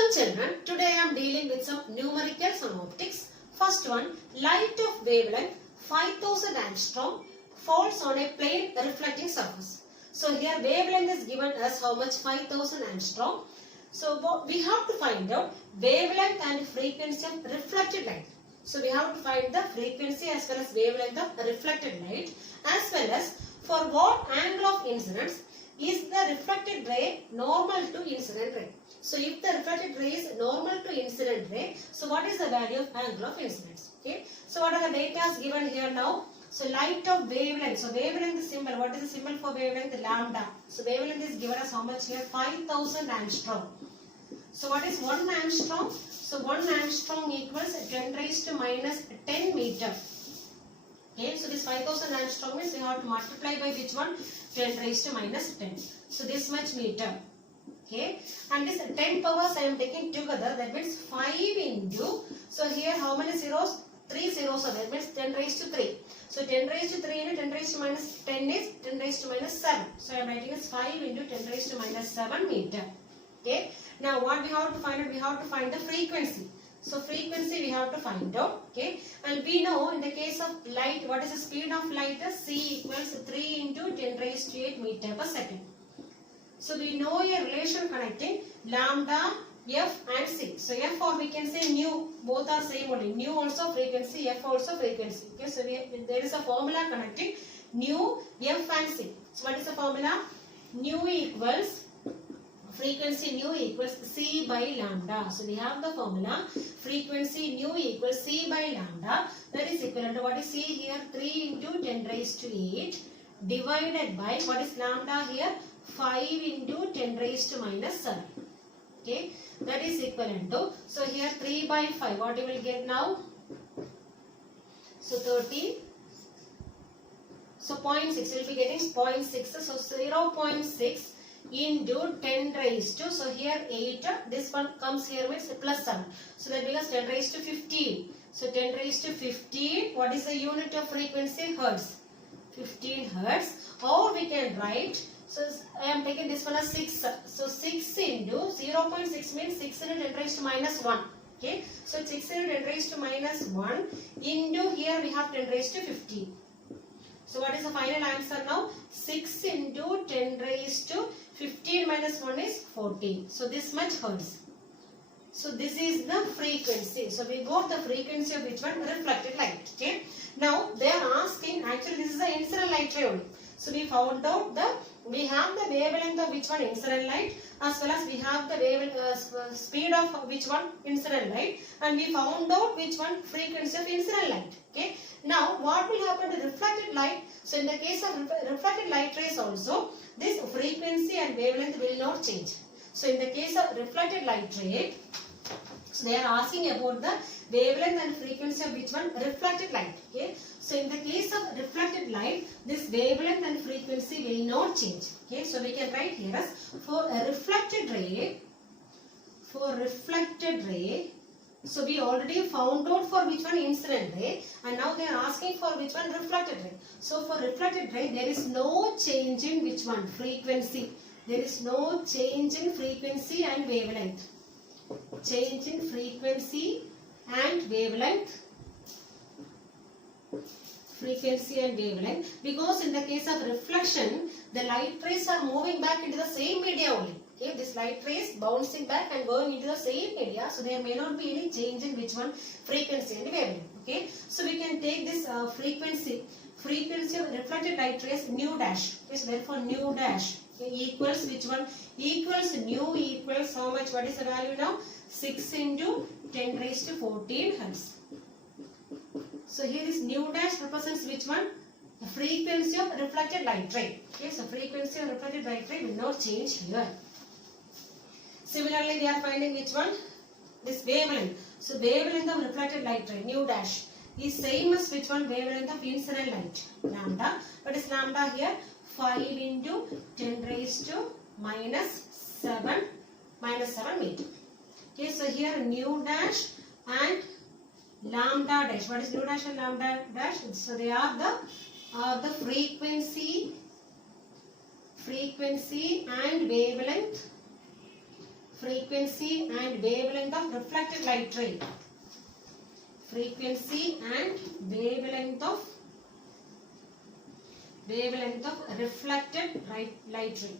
Welcome children. Today I am dealing with some numericals on optics. First one, light of wavelength 5000 angstrom falls on a plane reflecting surface. So here wavelength is given as how much? 5000 angstrom. So we have to find out wavelength and frequency of reflected light. So we have to find the frequency as well as wavelength of reflected light, as well as for what angle of incidence is the reflected ray normal to incident ray. So if the reflected ray is normal to incident ray, so what is the value of angle of incidence? Okay. So what are the data given here now? So light of wavelength. So wavelength symbol. What is the symbol for wavelength? Lambda. So wavelength is given as how much here? 5000 angstrom. So what is 1 angstrom? So 1 angstrom equals 10 raised to minus 10 meter. Okay, so this 5000 angstrom means we have to multiply by which one? 10 raised to minus 10. So this much meter. Okay, and this 10 powers I am taking together, that means 5 into, so here how many zeros? 3 zeros, so that means 10 raised to 3. So 10 raised to 3 into 10 raised to minus 10 is 10 raised to minus 7. So I am writing as 5 into 10 raised to minus 7 meter. Okay, now what we have to find out? We have to find the frequency. So frequency we have to find out. Okay, and we know in the case of light, what is the speed of light? C equals 3 into 10 raised to 8 meter per second. So we know a relation connecting lambda, f and c. So f, or we can say nu, both are same only. Nu also frequency, f also frequency. Okay, so there is a formula connecting nu, f and c. So what is the formula? Nu equals, frequency nu equals c by lambda. So we have the formula, frequency nu equals c by lambda. That is equivalent to, what is c here? 3 into 10 raised to 8 divided by, what is lambda here? 5 into 10 raised to minus 7. Okay, that is equivalent to, so here 3 by 5, what you will get now? So 30. So 0.6, you will be getting 0.6. So 0.6 into 10 raised to, so here 8, this one comes here means plus 7. So that becomes 10 raised to 15. So 10 raised to 15, what is the unit of frequency? Hertz. 15 hertz. Or we can write, so I am taking this one as 6. So 6 into 0.6 means 6 into 10 raised to minus 1. Okay. So 6 into 10 raised to minus 1 into here we have 10 raised to 15. So what is the final answer now? 6 into 10 raised to 15 minus 1 is 14. So this much hertz. So this is the frequency. So we got the frequency of which one? Reflected light. Okay. Now they are asking, actually this is the incident light ray only. So we found out we have the wavelength of which one? Incident light, as well as we have the speed of which one? Incident light, and we found out which one? Frequency of incident light. Okay. Now what will happen to reflected light? So in the case of reflected light rays also, this frequency and wavelength will not change. So in the case of reflected light ray, so they are asking about the wavelength and frequency of which one? Reflected light. Okay. So in the case of reflected light, this wavelength and frequency will not change. Okay. So we can write here as for a reflected ray, so we already found out for which one? Incident ray, and now they are asking for which one? Reflected ray. So for reflected ray, there is no change in which one? Frequency. There is no change in frequency and wavelength. Change in frequency and wavelength. Frequency and wavelength, because in the case of reflection, the light rays are moving back into the same media only. Okay, this light rays bouncing back and going into the same media, so there may not be any change in which one? Frequency and wavelength. Okay, so we can take this frequency of reflected light rays nu dash. Okay, so therefore nu dash equals which one? Equals nu equals how much? What is the value now? 6 into 10 raised to 14 hertz. So here this nu dash represents which one? The frequency of reflected light ray. Okay, so frequency of reflected light ray will not change here. Similarly, we are finding which one? This wavelength. So wavelength of reflected light ray, nu dash, is same as which one? Wavelength of incident light, lambda. What is lambda here? 5 into 10 raised to minus 7 meter. Okay, so here nu dash and lambda dash. What is nu dash and lambda dash? So they are the frequency and wavelength frequency and wavelength of reflected light ray. Frequency and wavelength of reflected light ray.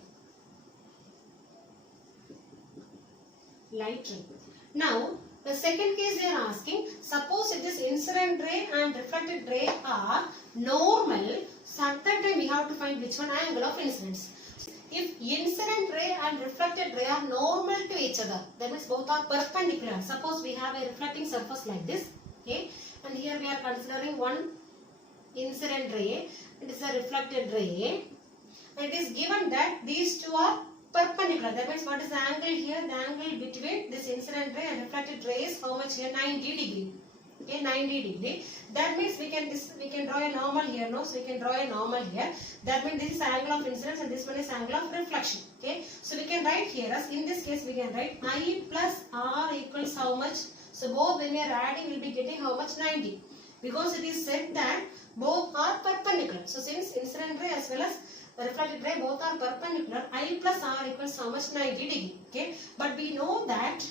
Now, the second case they are asking, suppose it is incident ray and reflected ray are normal, so at that time we have to find which one angle of incidence. If incident ray and reflected ray are normal to each other, that means both are perpendicular. Suppose we have a reflecting surface like this, okay, and here we are considering one incident ray, it is a reflected ray, and it is given that these two are perpendicular. That means what is the angle here? The angle between this incident ray and reflected ray is how much here? 90 degree. Okay, 90 degree. That means we can draw a normal here, no? So we can draw a normal here. That means this is angle of incidence and this one is angle of reflection. Okay, so we can write here as in this case we can write I plus R equals how much? So both when we are adding we will be getting how much? 90. Because it is said that both are perpendicular. So since incident ray as well as reflected ray both are perpendicular, I plus R equals how much? 90 degree. Okay, but we know that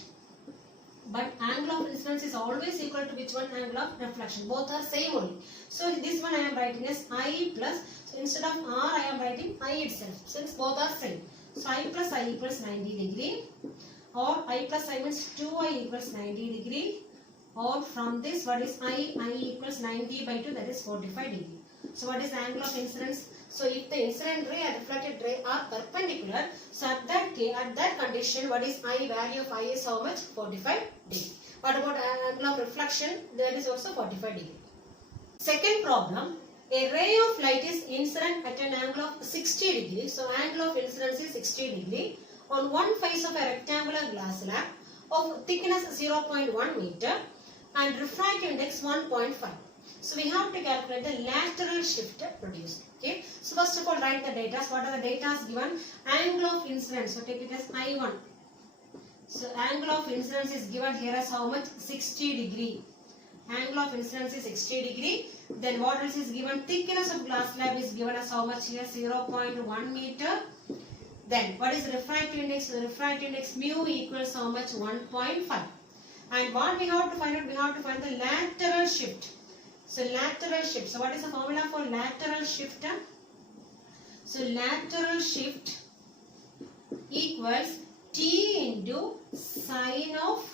angle of incidence is always equal to which one? Angle of reflection. Both are same only. So this one I am writing as I plus, so instead of R I am writing I itself, since both are same. So I plus I equals 90 degree, or I plus I means 2I equals 90 degree, or from this what is I equals 90 by 2, that is 45 degree. So what is the angle of incidence? So if the incident ray and reflected ray are perpendicular, so at that condition, what is I value of I is how much? 45 degree. What about angle of reflection? That is also 45 degree. Second problem, a ray of light is incident at an angle of 60 degree. So angle of incidence is 60 degree on one face of a rectangular glass slab of thickness 0.1 meter and refractive index 1.5. So we have to calculate the lateral shift produced. Okay. So first of all write the data. What are the data given? Angle of incidence. So take it as I1. So angle of incidence is given here as how much? 60 degree. Angle of incidence is 60 degree. Then what else is given? Thickness of glass slab is given as how much here? 0.1 meter. Then what is the refractive index? The refractive index mu equals how much? 1.5. And what we have to find out? We have to find the lateral shift. So lateral shift. So what is the formula for lateral shift? So lateral shift equals T into sine of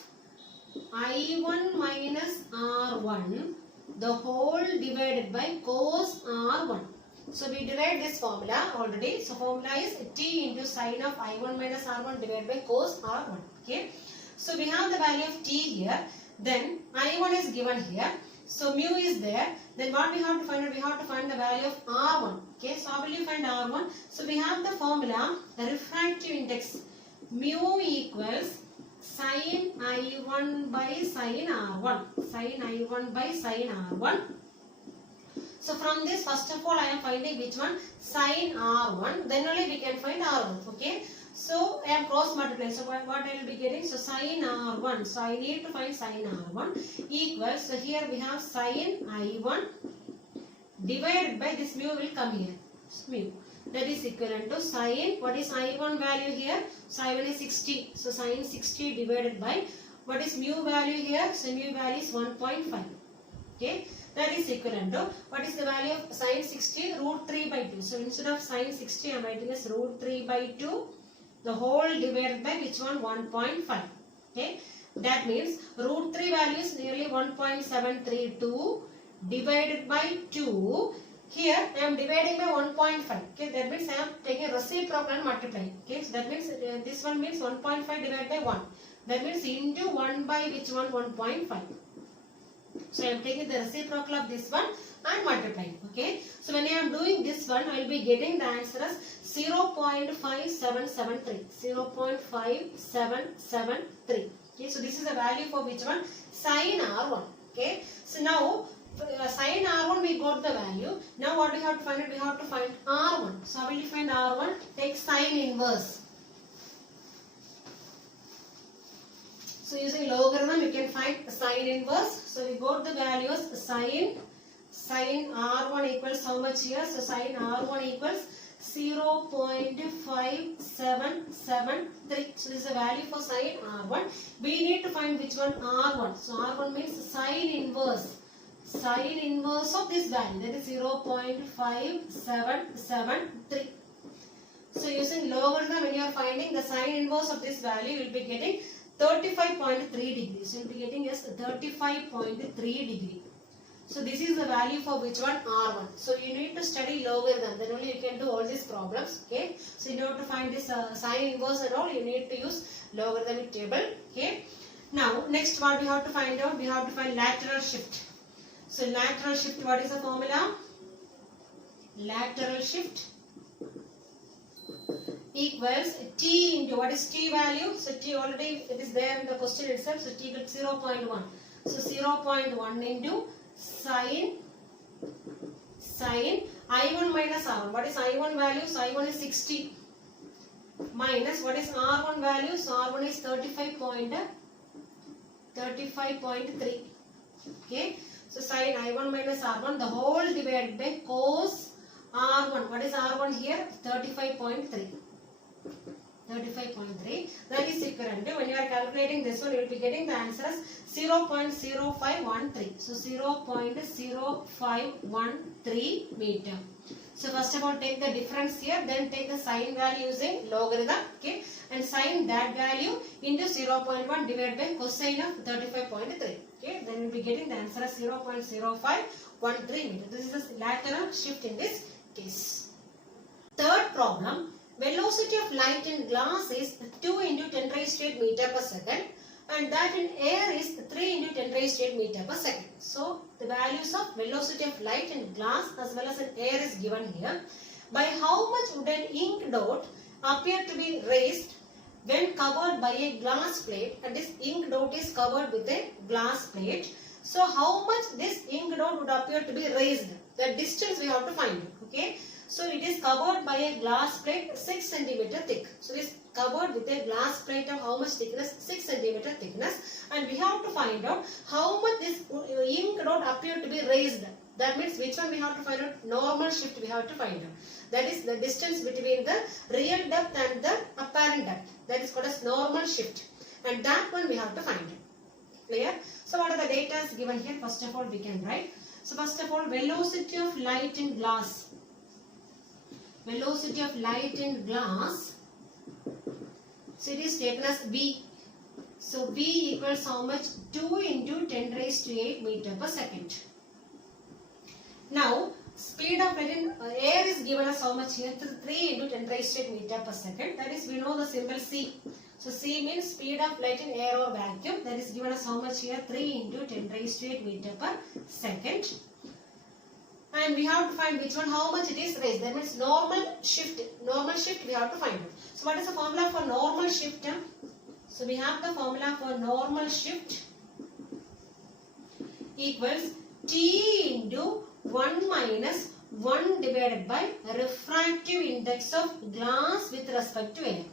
I1 minus R1 the whole divided by cos R1. So we derived this formula already. So formula is T into sine of I1 minus R1 divided by cos R1. Okay. So we have the value of T here. Then I1 is given here. So mu is there. Then what we have to find out? We have to find the value of R1. Okay. So how will you find R1? So we have the formula, the refractive index mu equals sine I1 by sine R1. Sine I1 by sine R1. So from this, first of all, I am finding which one? Sine R1. Then only we can find R1. Okay. So I am cross multiplying. So what I will be getting? So sine R1. So I need to find sine R1 equals. So here we have sine I1 divided by this mu will come here. Mu. That is equivalent to sine. What is I1 value here? So I1 is 60. So sine 60 divided by what is mu value here? So mu value is 1.5. Okay. That is equivalent to what is the value of sine 60? Root 3 by 2. So instead of sine 60, I am writing as root 3 by 2. The whole divided by which one? 1.5. Okay. That means root 3 value is nearly 1.732 divided by 2. Here I am dividing by 1.5. Okay. That means I am taking reciprocal and multiplying. Okay. So that means this one means 1.5 divided by 1. That means into 1 by which one? 1.5. So I am taking the reciprocal of this one and multiplying. Okay. So when I am doing this one, I will be getting the answer as 0.5773. 0.5773. Okay. So this is the value for which one? Sine R1. Okay. So now sine R1 we got the value. Now what we have to find out? We have to find R1. So how will you find R1? Take sine inverse. So using logarithm you can find sine inverse. So we got the values sine R1 equals how much here? So sine R1 equals 0.5773. So this is the value for sine R1. We need to find which one? R1. So R1 means sine inverse. Sine inverse of this value, that is 0.5773. So using logarithm, when you are finding the sine inverse of this value, you will be getting 35.3 degrees. You will be getting as 35.3 degree. So this is the value for which one? R1. So you need to study logarithm, then only you can do all these problems. Okay. So in order to find this sine inverse and all, you need to use logarithmic table. Okay. Now next what we have to find out? We have to find lateral shift. So lateral shift, what is the formula? Lateral shift equals T into, what is T value? So T already it is there in the question itself. So T equals 0.1. So 0.1 into sine I1 minus R1. What is I1 value? So I1 is 60 minus what is R1 value? So R1 is 35.3. Okay. So sine I1 minus R1, the whole divided by cos R1. What is R1 here? 35.3. 35.3. That is equivalent to, when you are calculating this one, you will be getting the answer as 0.0513. So 0.0513 meter. So first of all, take the difference here, then take the sine value using logarithm, okay, and sine that value into 0.1 divided by cosine of 35.3. Okay, then we will be getting the answer as 0.0513 meter. This is the lateral shift in this case. Third problem. Velocity of light in glass is 2 into 10 raised to 8 meter per second, and that in air is 3 into 10 raised to 8 meter per second. So the values of velocity of light in glass as well as in air is given here. By how much would an ink dot appear to be raised when covered by a glass plate, and this ink dot is covered with a glass plate. So how much this ink dot would appear to be raised? The distance we have to find it. Okay. So it is covered by a glass plate 6 cm thick. So it is covered with a glass plate of how much thickness? 6 cm thickness. And we have to find out how much this ink dot appear to be raised. That means which one we have to find out? Normal shift we have to find out. That is the distance between the real depth and the apparent depth. That is called as normal shift. And that one we have to find out. Clear? So what are the data given here? First of all, we can write. So first of all, velocity of light in glass. Velocity of light in glass, so it is taken as V. So V equals how much? 2 into 10 raised to 8 meter per second. Now speed of light in air is given as how much here? 3 into 10 raised to 8 meter per second. That is, we know the symbol C. So C means speed of light in air or vacuum. That is given as how much here? 3 into 10 raised to 8 meter per second. And we have to find which one, how much it is raised. That means normal shift. Normal shift we have to find out. So what is the formula for normal shift? So we have the formula for normal shift equals T into 1 minus 1 divided by refractive index of glass with respect to air.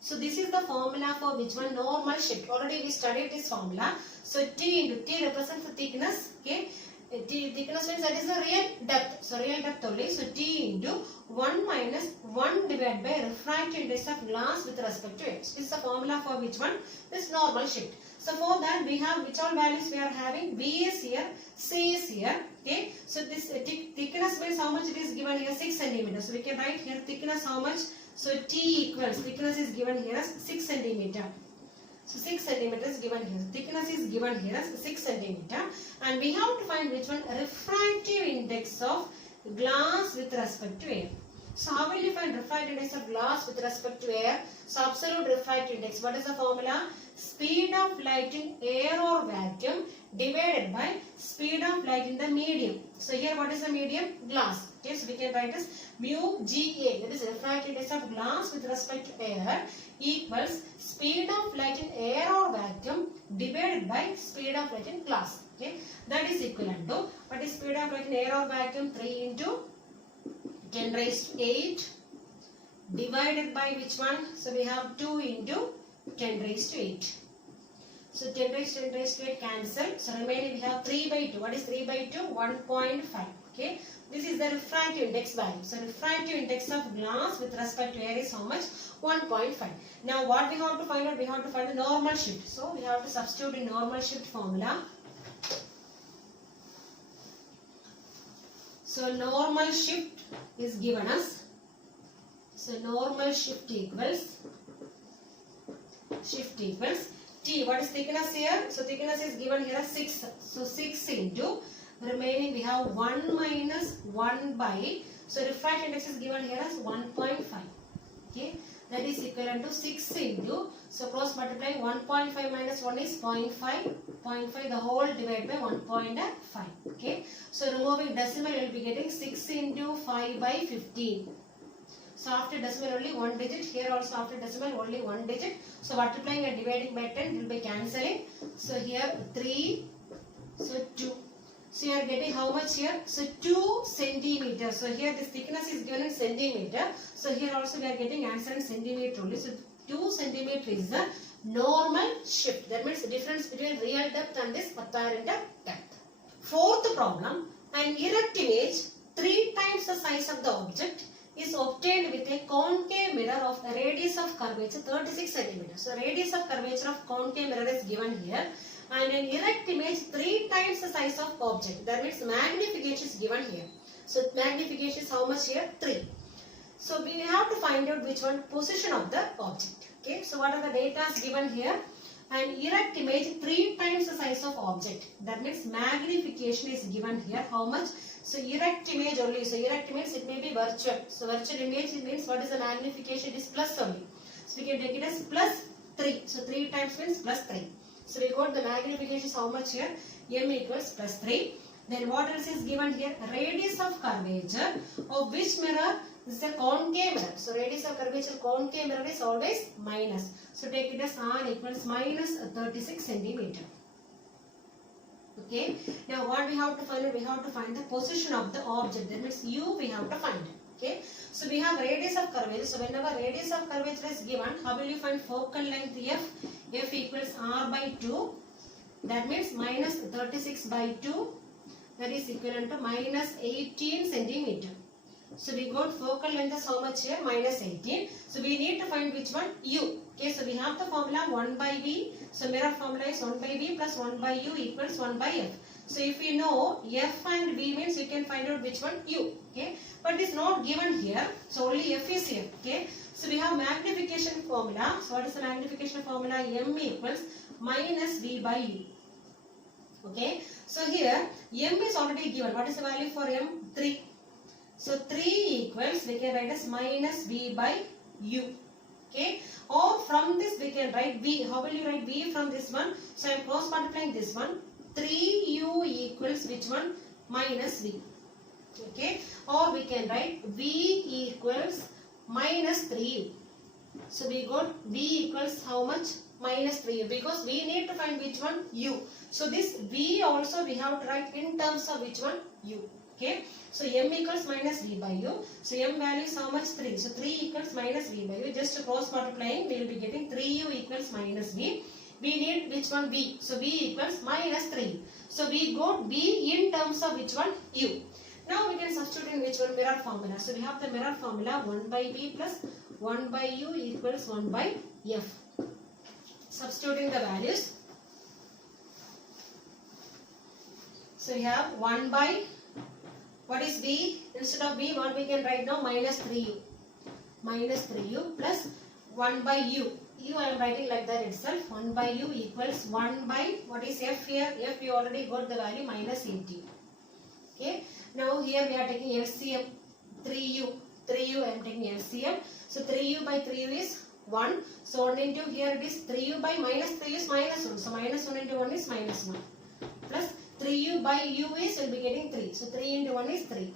So this is the formula for which one? Normal shift. Already we studied this formula. So T into T represents the thickness. Okay. Thickness means that is the real depth. So real depth only. So T into 1 minus 1 divided by refractive index of glass with respect to H. This is the formula for which one? This normal shift. So for that we have which all values we are having? B is here, C is here. Okay. So this thickness means how much it is given here? 6 cm. So we can write here thickness how much? So T equals, thickness is given here as 6 cm. So 6 cm is given here. Thickness is given here as 6 cm. And we have to find which one? Refractive index of glass with respect to air. So how will you find refractive index of glass with respect to air? So absolute refractive index. What is the formula? Speed of light in air or vacuum divided by speed of light in the medium. So here what is the medium? Glass. Okay, so we can write as mu Ga, that is refractive index of glass with respect to air, equals speed of light in air or vacuum divided by speed of light in glass. Okay, that is equivalent to, what is speed of light in air or vacuum? 3 into 10 raised to 8 divided by which one? So we have 2 into 10 raised to 8. So 10 raised to 8 cancel. So remaining we have 3 by 2. What is 3 by 2? 1.5. Okay. This is the refractive index value. So refractive index of glass with respect to air is how much? 1.5. Now what we have to find out? We have to find the normal shift. So we have to substitute in normal shift formula. So normal shift is given as, so normal shift equals T. What is thickness here? So thickness is given here as 6. So 6 into remaining we have 1 minus 1 by, so refractive index is given here as 1.5. Okay, that is equivalent to 6 into, so cross multiplying 1.5 minus 1 is 0.5, 0.5 the whole divided by 1.5. Okay, so removing decimal you will be getting 6 into 5 by 15. So after decimal only one digit, here also after decimal only one digit. So multiplying and dividing by 10 will be cancelling. So here 3, so 2. So you are getting how much here? So 2 centimeters. So here this thickness is given in centimeter. So here also we are getting answer in centimeter only. So 2 centimeter is the normal shift. That means the difference between real depth and this apparent depth. Fourth problem, an erect image 3 times the size of the object is obtained with a concave mirror of a radius of curvature 36 cm. So radius of curvature of concave mirror is given here, and an erect image 3 times the size of object. That means magnification is given here. So magnification is how much here? 3. So we have to find out which one position of the object. Okay. So what are the data given here? An erect image 3 times the size of object. That means magnification is given here. How much? So erect image only. So erect means it may be virtual. So virtual image means what is the magnification? It is plus only. So we can take it as plus 3. So 3 times means plus 3. So we got the magnification is how much here? M equals plus 3. Then what else is given here? Radius of curvature of which mirror? This is a concave mirror. So radius of curvature concave mirror is always minus. So take it as R equals minus 36 centimeter. Okay. Now what we have to find out? We have to find the position of the object. That means U we have to find it. Okay. So we have radius of curvature. So whenever radius of curvature is given, how will you find focal length F? F equals R by 2. That means minus 36 by 2. That is equivalent to minus 18 centimeter. So we got focal length is how much here? Minus 18. So we need to find which one? U. Okay, so we have the formula 1 by V. So mirror formula is 1 by V plus 1 by U equals 1 by F. So if we know F and V means you can find out which one? U. Okay, but it is not given here. So only F is here. Okay, so we have magnification formula. So what is the magnification formula? M equals minus V by U. Okay, so here M is already given. What is the value for M? 3. So 3 equals, we can write as minus V by U. Okay. Or from this we can write V. How will you write V from this one? So I am cross multiplying this one. 3U equals which one? Minus V. Okay. Or we can write V equals minus 3U. So we got V equals how much? Minus 3U. Because we need to find which one? U. So this V also we have to write in terms of which one? U. Okay. So M equals minus V by U. So M value is how much? 3. So 3 equals minus V by U. Just to cross multiplying, we will be getting 3U equals minus V. We need which one? V. So V equals minus 3. So we got V in terms of which one? U. Now we can substitute in which one? Mirror formula. So we have the mirror formula 1 by V plus 1 by U equals 1 by F. Substituting the values. So we have 1 by, what is V? Instead of V, what we can write now? Minus 3U. Minus 3U plus 1 by U. U I am writing like that itself. 1 by U equals 1 by, what is F here? F you already got the value minus 18. Okay. Now here we are taking LCM 3U. 3U I am taking LCM. So 3U by 3U is 1. So 1 into here it is 3U by minus 3 is minus 1. So minus 1 into 1 is minus 1. Plus 3U by U is will be getting 3. So 3 into 1 is 3.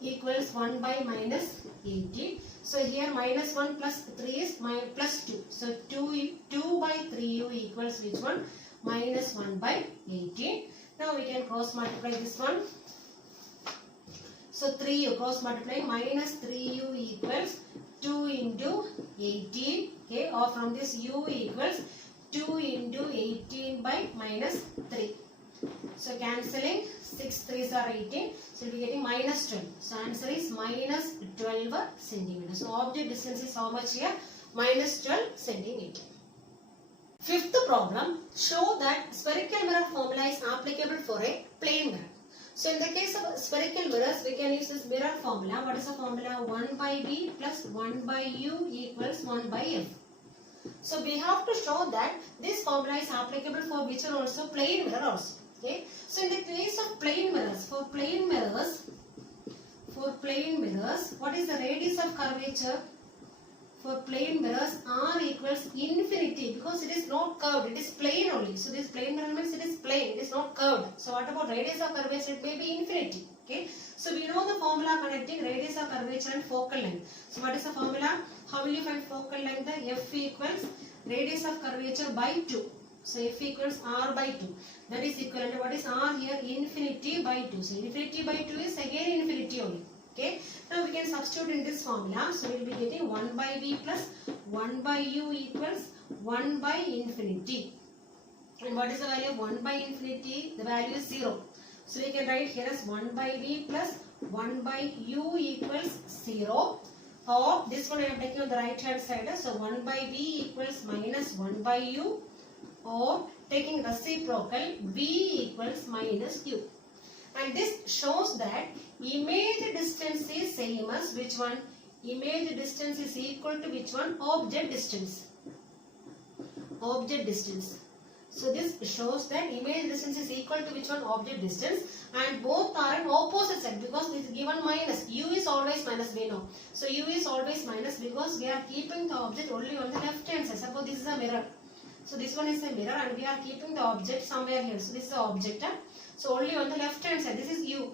Equals 1 by minus 18. So here minus 1 plus 3 is plus 2. So 2 by 3U equals which one? Minus 1 by 18. Now we can cross multiply this one. So 3U cross multiplying minus 3U equals 2 into 18. Okay, or from this U equals 2 into 18 by minus 3. So cancelling 6 3s are 18. So we'll be getting minus 12. So answer is minus 12 centimeters. So object distance is how much here? Minus 12 centimeter. Fifth problem, show that spherical mirror formula is applicable for a plane mirror. So in the case of spherical mirrors, we can use this mirror formula. What is the formula? 1 by B plus 1 by U equals 1 by F. So we have to show that this formula is applicable for which one also? Plane mirror also. Okay. So in the case of plane mirrors, for plane mirrors, what is the radius of curvature? For plane mirrors, R equals infinity because it is not curved, it is plane only. So this plane mirror means it is plane, it is not curved. So what about radius of curvature? It may be infinity. Okay. So we know the formula connecting radius of curvature and focal length. So what is the formula? How will you find focal length? F equals radius of curvature by 2. So F equals R by 2. That is equivalent to what is R here? Infinity by 2. So infinity by 2 is again infinity only. Okay. Now we can substitute in this formula. So we will be getting 1 by V plus 1 by U equals 1 by infinity. And what is the value of 1 by infinity? The value is 0. So we can write here as 1 by V plus 1 by U equals 0. Or this one I am taking on the right hand side. So 1 by V equals minus 1 by U. Or taking reciprocal, V equals minus U. And this shows that image distance is same as which one? Image distance is equal to which one? Object distance. Object distance. So this shows that image distance is equal to which one? Object distance. And both are an opposite side because this is given minus. U is always minus, we know. So U is always minus because we are keeping the object only on the left hand side. Suppose this is a mirror. So this one is a mirror and we are keeping the object somewhere here. So this is the object. So only on the left hand side. This is U.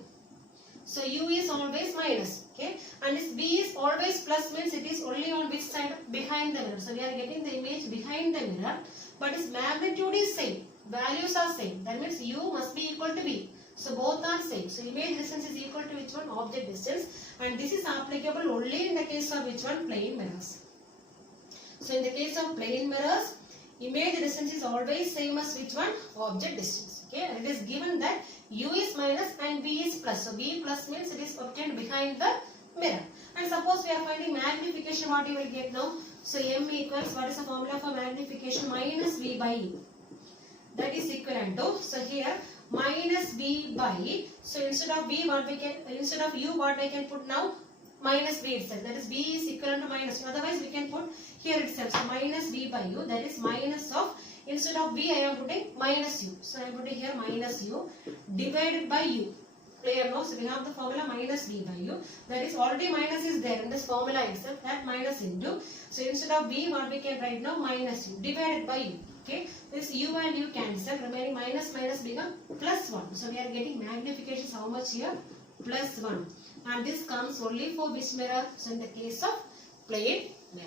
So U is always minus. Okay. And this V is always plus means it is only on which side? Behind the mirror. So we are getting the image behind the mirror. But its magnitude is same. Values are same. That means U must be equal to V. So both are same. So image distance is equal to which one? Object distance. And this is applicable only in the case of which one? Plane mirrors. So in the case of plane mirrors, image distance is always same as which one? Object distance. Okay. And it is given that U is minus and V is plus. So V plus means it is obtained behind the mirror. And suppose we are finding magnification, what you will get now? So M equals, what is the formula for magnification? Minus V by U. That is equivalent to, so here minus V by, so instead of V what we can, instead of U what I can put now? Minus V itself. That is V is equivalent to minus. Otherwise we can put here itself. So minus V by U, that is minus of, instead of V I am putting minus U. So I am putting here minus U divided by U. Clear now? So we have the formula minus V by U. That is already minus is there in this formula itself. That minus into. So instead of V what we can write now? Minus U divided by U. Okay. This U and U cancel. Remaining minus minus become plus 1. So we are getting magnification how much here? Plus 1. And this comes only for which mirror? So in the case of plane mirror.